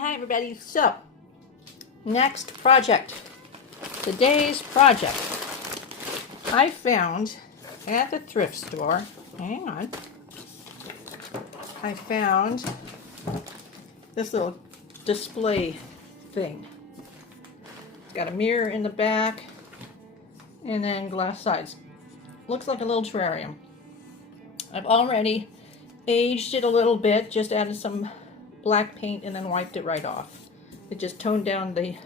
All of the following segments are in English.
Hi everybody. So, next project. Today's project. I found at the thrift store, hang on, I found this little display thing. It's got a mirror in the back and then glass sides. Looks like a little terrarium. I've already aged it a little bit, just added some black paint and then wiped it right off. It just toned down the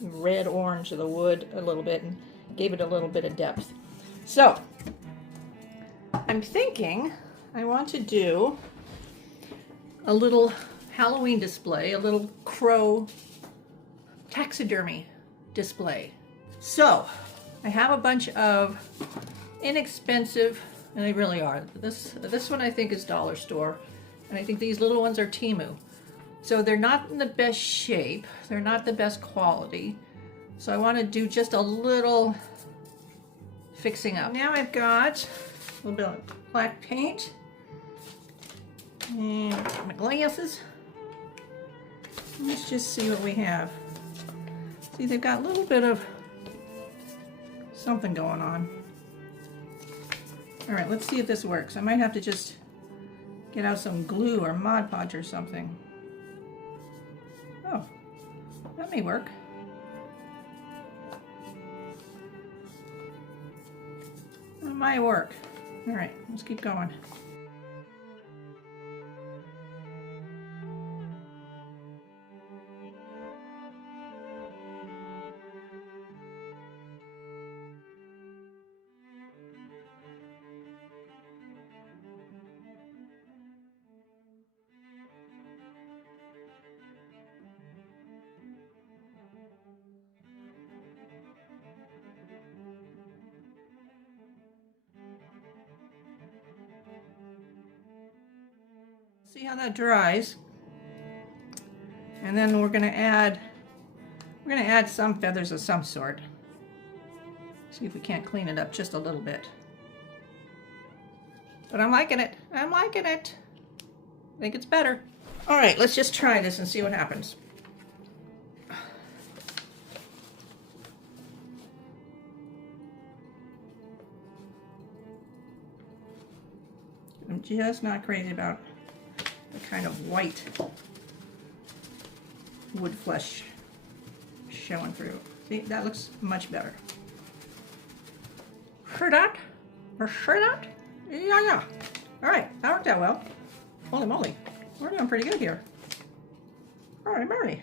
red orange of the wood a little bit and gave it a little bit of depth. So I'm thinking I want to do a little Halloween display, a little crow taxidermy display. So I have a bunch of inexpensive, and they really are. This one I think is dollar store, and I think these little ones are Temu. So they're not in the best shape, they're not the best quality. So I want to do just a little fixing up. Now I've got a little bit of black paint and my glasses. Let's just see what we have. See, they've got a little bit of something going on. All right, let's see if this works. I might have to just get out some glue or Mod Podge or something. Oh, that may work. That might work. All right, let's keep going. See how that dries, and then we're gonna add some feathers of some sort. See if we can't clean it up just a little bit. But I'm liking it. I'm liking it. I think it's better. All right, let's just try this and see what happens. I'm just not crazy about the kind of white wood flesh showing through. See, that looks much better. Sure that? For sure that? Yeah. All right, that worked out well. Holy moly, we're doing pretty good here. Holy moly.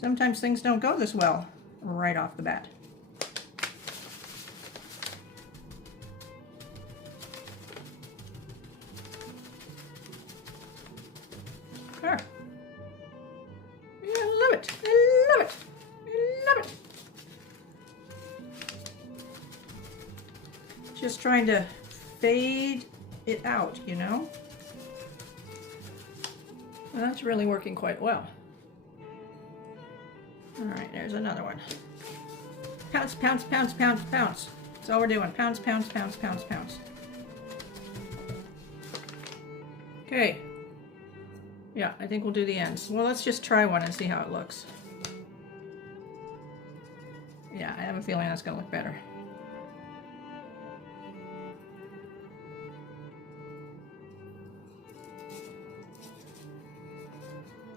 Sometimes things don't go this well right off the bat. Sure. I love it. I love it. I love it. Just trying to fade it out, you know? Well, that's really working quite well. All right, there's another one. Pounce, pounce, pounce, pounce, pounce. That's all we're doing. Pounce, pounce, pounce, pounce, pounce. Okay. Yeah, I think we'll do the ends. Well, let's just try one and see how it looks. Yeah, I have a feeling that's gonna look better.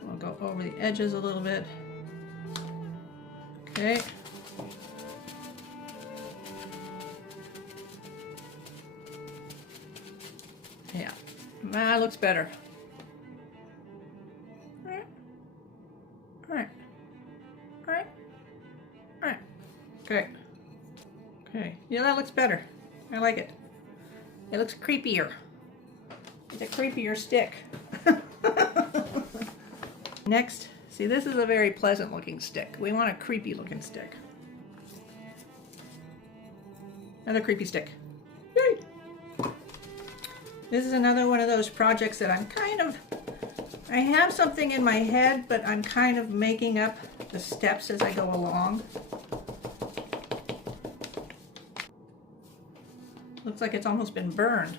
We'll go over the edges a little bit. Okay. Yeah, that looks better. Okay. Okay. Yeah, that looks better. I like it. It looks creepier. It's a creepier stick. Next, see, this is a very pleasant looking stick. We want a creepy looking stick. Another creepy stick. Yay! This is another one of those projects that I have something in my head, but I'm kind of making up the steps as I go along. Looks like it's almost been burned.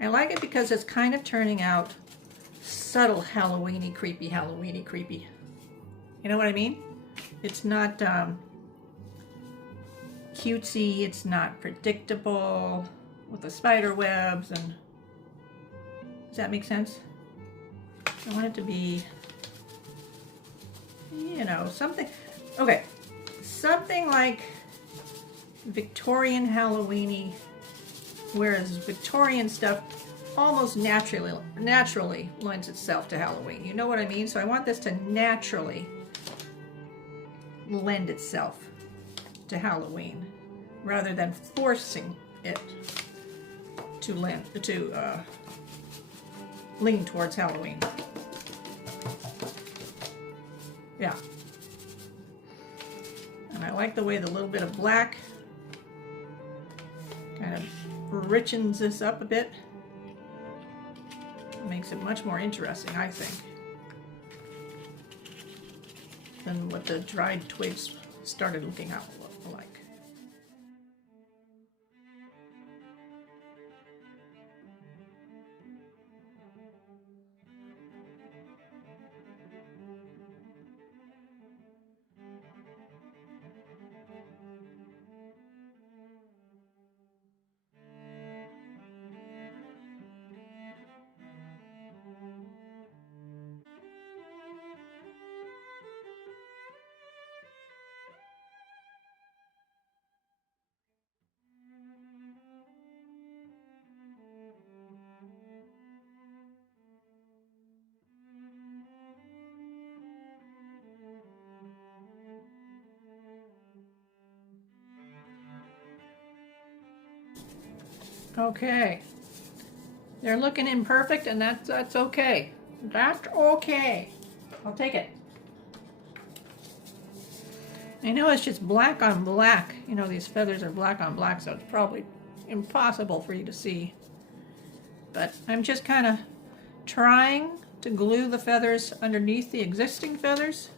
I like it because it's kind of turning out subtle Halloween-y, creepy, Halloween-y, creepy. You know what I mean? It's not cutesy, it's not predictable with the spider webs, and does that make sense? I want it to be, you know, something, okay, something like Victorian Halloween-y, whereas Victorian stuff almost naturally lends itself to Halloween. You know what I mean? So I want this to naturally lend itself to Halloween rather than forcing it to lean towards Halloween. Yeah. And I like the way the little bit of black kind of richens this up a bit. It makes it much more interesting, I think, than what the dried twigs started looking out like. Okay, they're looking imperfect, and that's okay. That's okay. I'll take it. I know it's just black on black. You know, these feathers are black on black, so it's probably impossible for you to see. But I'm just kind of trying to glue the feathers underneath the existing feathers.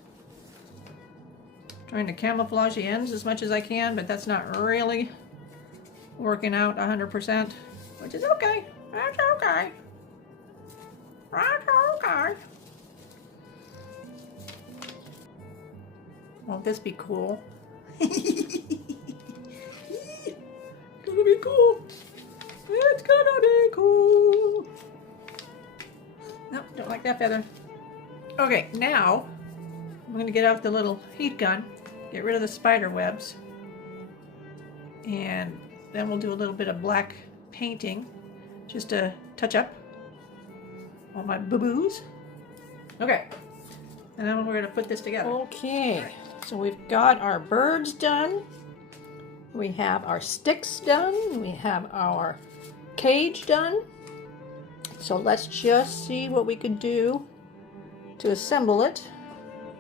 Trying to camouflage the ends as much as I can, but that's not really working out 100%, which is okay. That's okay. That's okay. Won't this be cool? It's gonna be cool. It's gonna be cool. Nope, don't like that feather. Okay, now I'm gonna get out the little heat gun, get rid of the spider webs, and then we'll do a little bit of black painting just to touch up all my boo-boos. Okay, and then we're gonna put this together. Okay, so we've got our birds done. We have our sticks done. We have our cage done. So let's just see what we could do to assemble it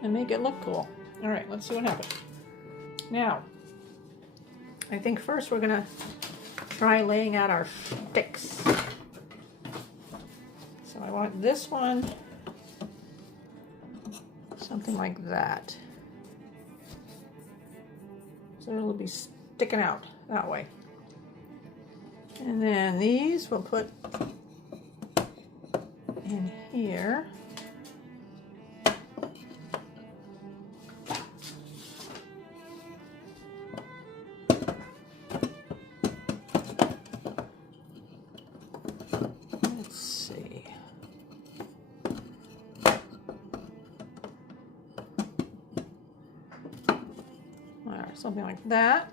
and make it look cool. All right, let's see what happens. Now, I think first we're gonna try laying out our sticks. So I want this one, something like that. So it'll be sticking out that way. And then these we'll put in here. Let's see. Or something like that.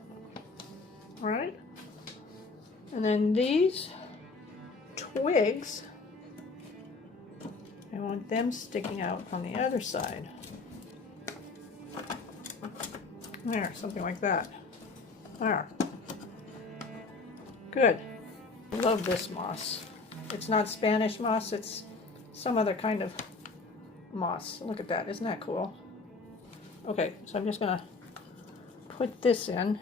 All right. And then these twigs, I want them sticking out on the other side. There, something like that. There. Good. Love this moss. It's not Spanish moss, it's some other kind of moss. Look at that, isn't that cool? Okay, so I'm just gonna put this in.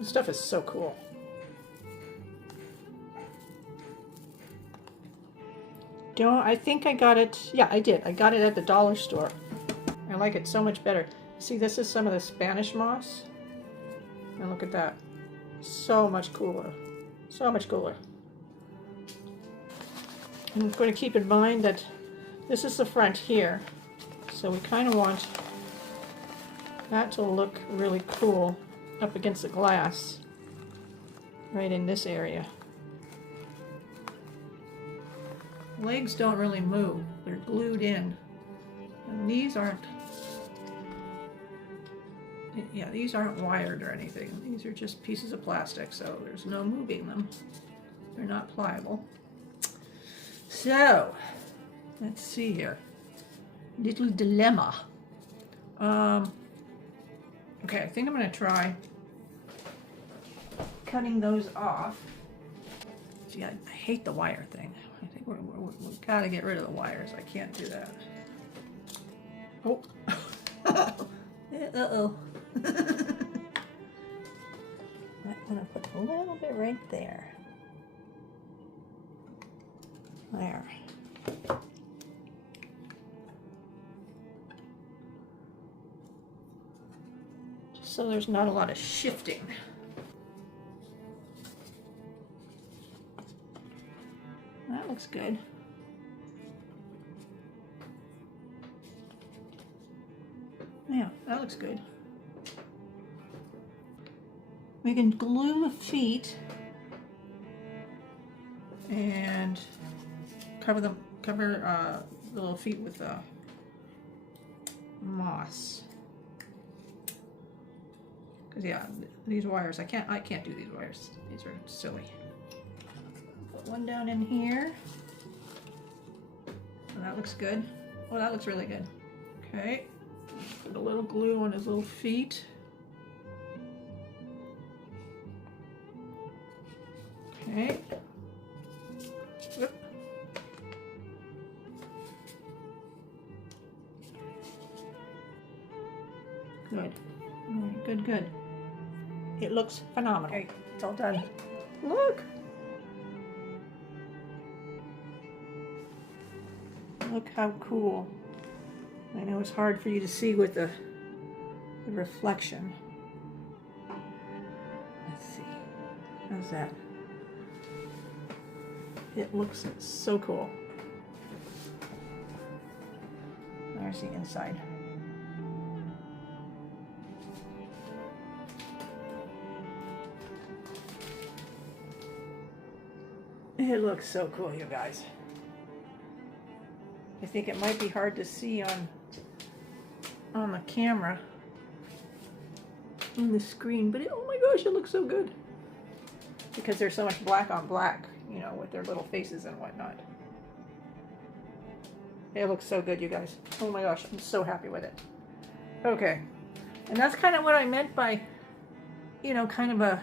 This stuff is so cool. I think I got it, yeah, I did. I got it at the dollar store. I like it so much better. See, this is some of the Spanish moss. And look at that. So much cooler. So much cooler. I'm going to keep in mind that this is the front here. So we kind of want that to look really cool up against the glass. Right in this area. Legs don't really move. They're glued in. And these aren't, yeah, these aren't wired or anything. These are just pieces of plastic, so there's no moving them. They're not pliable. So, let's see here. Little dilemma. Okay, I think I'm going to try cutting those off. See, I hate the wire thing. I think we've got to get rid of the wires. I can't do that. Oh. Uh-oh. I'm going to put a little bit right there. There. Just so there's not a lot of shifting. That looks good. Yeah, that looks good. We can glue the feet and cover the little feet with moss. Cause yeah, these wires I can't do these wires. These are silly. Put one down in here. Oh, that looks good. Oh, that looks really good. Okay. Put a little glue on his little feet. Okay. Whoop. Good. All right, good, good. It looks phenomenal. Okay, it's all done. Look! Look how cool. I know it's hard for you to see with the reflection. Let's see. How's that? It looks so cool. There's the inside. It looks so cool, you guys. I think it might be hard to see on the camera, on the screen, but oh my gosh, it looks so good. Because there's so much black on black, you know, with their little faces and whatnot. It looks so good, you guys. Oh my gosh, I'm so happy with it. Okay, and that's kind of what I meant by, you know, kind of a,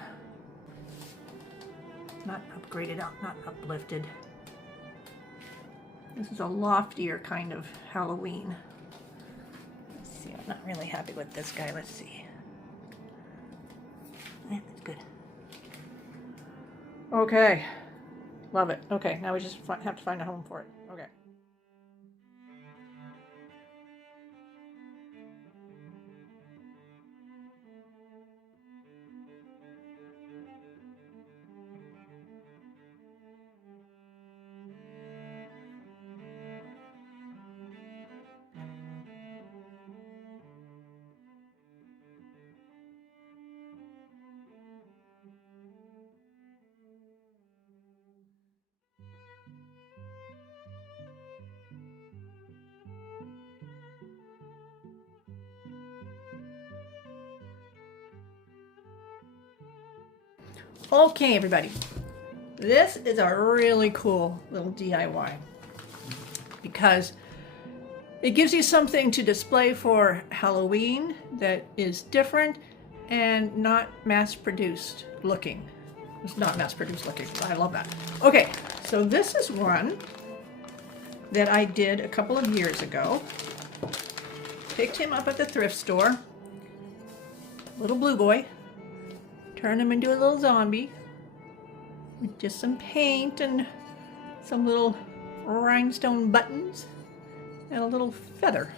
not upgraded up, not uplifted. This is a loftier kind of Halloween. Let's see, I'm not really happy with this guy. Let's see. Yeah, that's good. Okay, love it. Okay, now we just have to find a home for it. Okay. Okay, everybody, this is a really cool little DIY because it gives you something to display for Halloween that is different and not mass-produced looking. It's not mass-produced looking, so I love that. Okay, so this is one that I did a couple of years ago. Picked him up at the thrift store, little blue boy. Turn him into a little zombie with just some paint and some little rhinestone buttons and a little feather.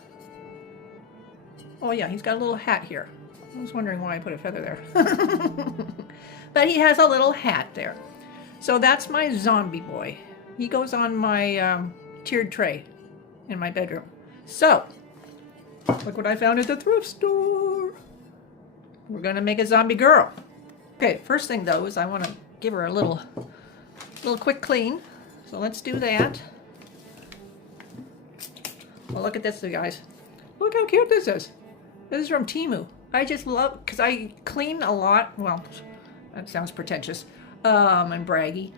Oh yeah, he's got a little hat here. I was wondering why I put a feather there. But he has a little hat there. So that's my zombie boy. He goes on my tiered tray in my bedroom. So, look what I found at the thrift store. We're gonna make a zombie girl. Okay, first thing though is I want to give her a little quick clean. So let's do that. Well, look at this, you guys. Look how cute this is. This is from Temu. I just love, because I clean a lot. Well, that sounds pretentious and braggy,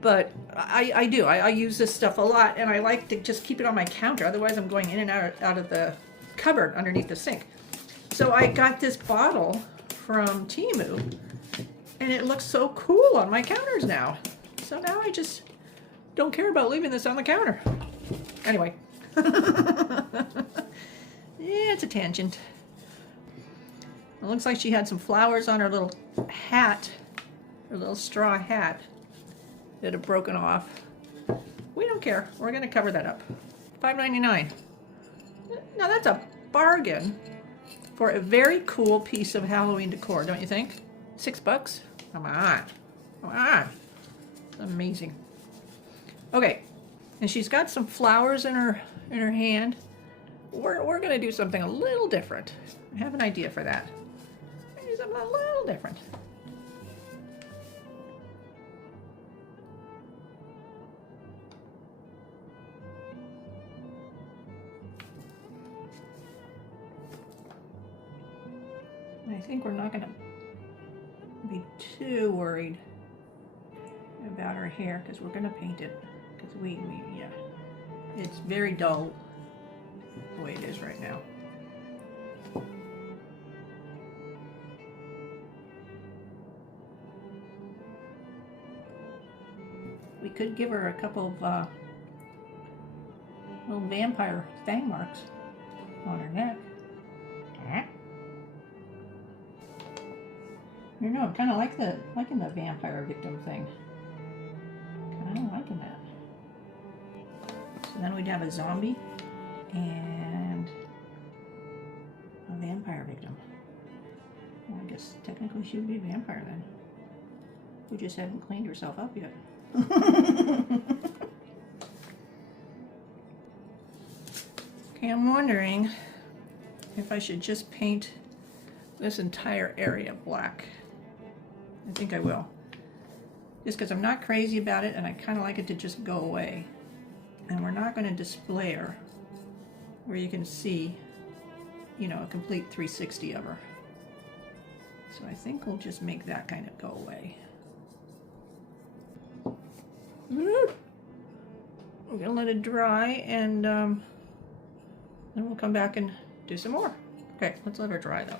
but I do. I use this stuff a lot, and I like to just keep it on my counter. Otherwise, I'm going in and out of the cupboard underneath the sink. So I got this bottle from Temu, and it looks so cool on my counters now. So now I just don't care about leaving this on the counter. Anyway. Yeah, it's a tangent. It looks like she had some flowers on her little hat, her little straw hat that had broken off. We don't care. We're going to cover that up. $5.99. Now that's a bargain for a very cool piece of Halloween decor, don't you think? $6? Come on. Come on. It's amazing. Okay. And she's got some flowers in her hand. We're going to do something a little different. I have an idea for that. Do something a little different. I think we're not going to be too worried about her hair because we're going to paint it. Because yeah, it's very dull the way it is right now. We could give her a couple of little vampire fang marks on her neck. You know, I'm kind of liking the vampire victim thing. Kind of liking that. So then we'd have a zombie and a vampire victim. Well, I guess technically she would be a vampire then. Who just hadn't cleaned herself up yet. Okay, I'm wondering if I should just paint this entire area black. I think I will. Just because I'm not crazy about it and I kind of like it to just go away. And we're not going to display her where you can see, you know, a complete 360 of her. So I think we'll just make that kind of go away. We're going to let it dry and then we'll come back and do some more. Okay, let's let her dry though.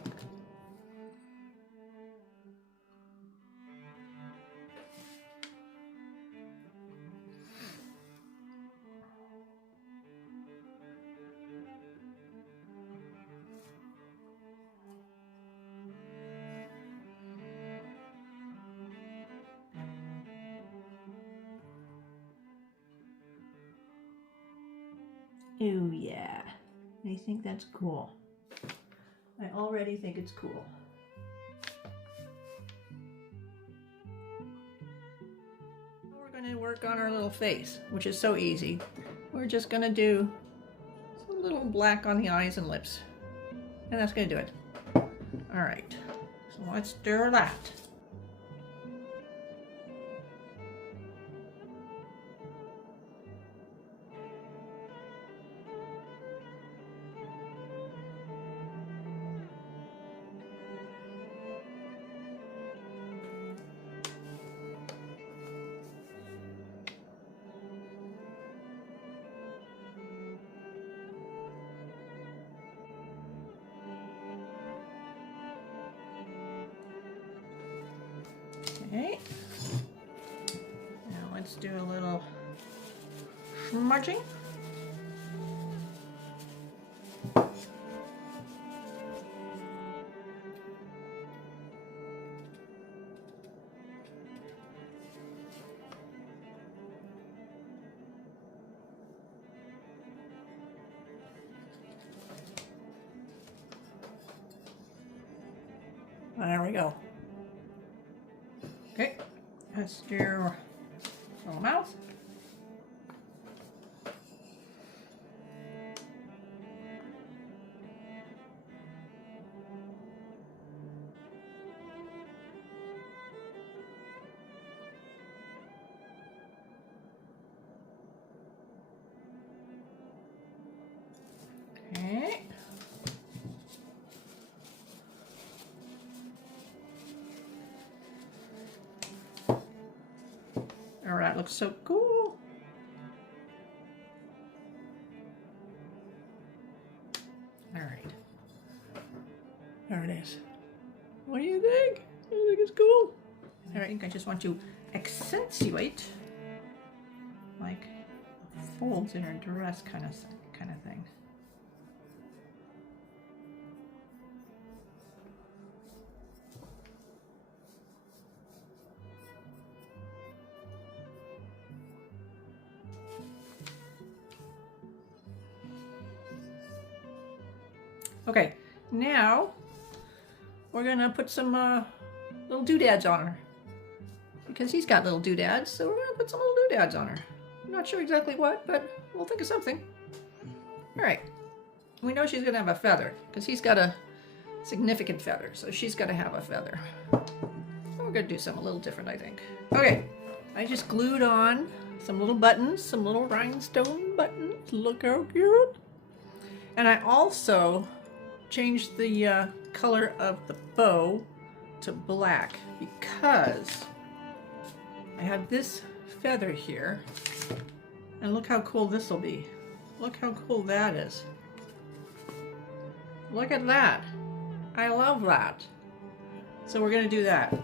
Oh yeah, I think that's cool. I already think it's cool. We're going to work on our little face, which is so easy. We're just going to do a little black on the eyes and lips. And that's going to do it. All right, so let's do that. Okay, now let's do a little smudging. There we go. Okay, let's do little mouth. Okay. All right, looks so cool. All right. There it is. What do you think? I think it's cool. All right, I just want to accentuate like folds in her dress kind of thing. Okay, now we're gonna put some little doodads on her because he's got little doodads, so we're gonna put some little doodads on her. I'm not sure exactly what, but we'll think of something. All right, we know she's gonna have a feather because he's got a significant feather, so she's gonna have a feather. We're gonna do something a little different, I think. Okay, I just glued on some little buttons, some little rhinestone buttons. Look how cute. And I also changed the color of the bow to black because I have this feather here, and look how cool this will be. Look how cool that is. Look at that. I love that. So we're gonna do that.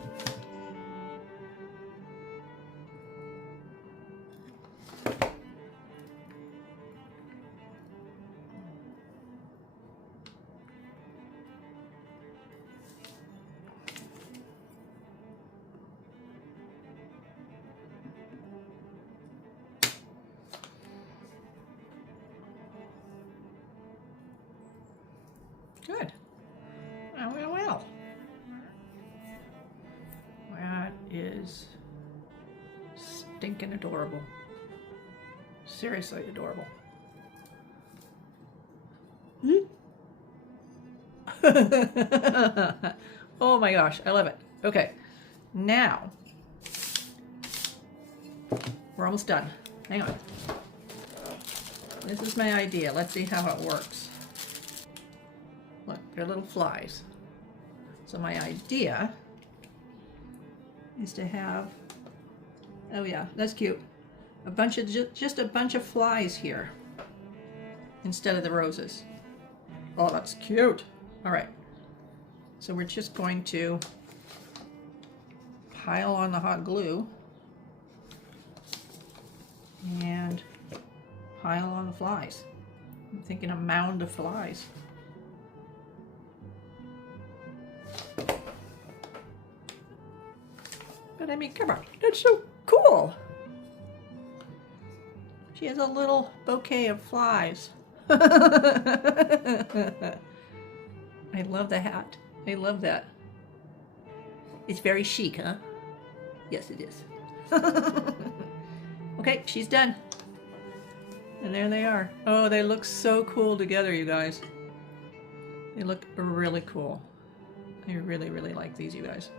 Good. Well. That is stinking adorable. Seriously adorable. Oh my gosh, I love it. Okay, now we're almost done. Hang on. This is my idea. Let's see how it works. Look, they're little flies. So my idea is to have, oh yeah, that's cute. A bunch of, just a bunch of flies here instead of the roses. Oh, that's cute. All right. So we're just going to pile on the hot glue and pile on the flies. I'm thinking a mound of flies. But I mean, come on, that's so cool. She has a little bouquet of flies. I love the hat. I love that. It's very chic, huh? Yes, it is. Okay, she's done. And there they are. Oh, they look so cool together, you guys. They look really cool. I really, really like these, you guys.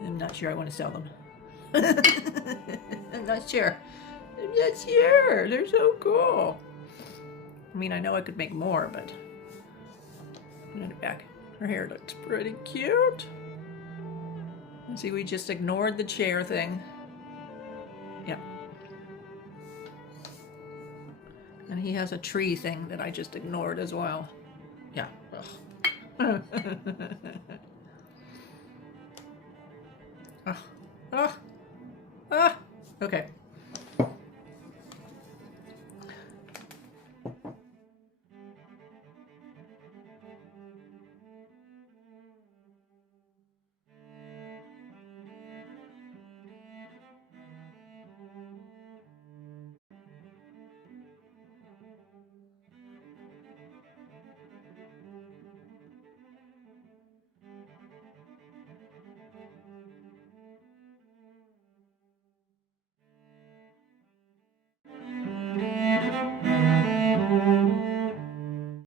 I'm not sure I want to sell them. I'm not sure. I'm not sure. They're so cool. I mean, I know I could make more, but put it back. Her hair looks pretty cute. See, we just ignored the chair thing. Yeah. And he has a tree thing that I just ignored as well. Yeah. Oh. Oh. Oh. Okay.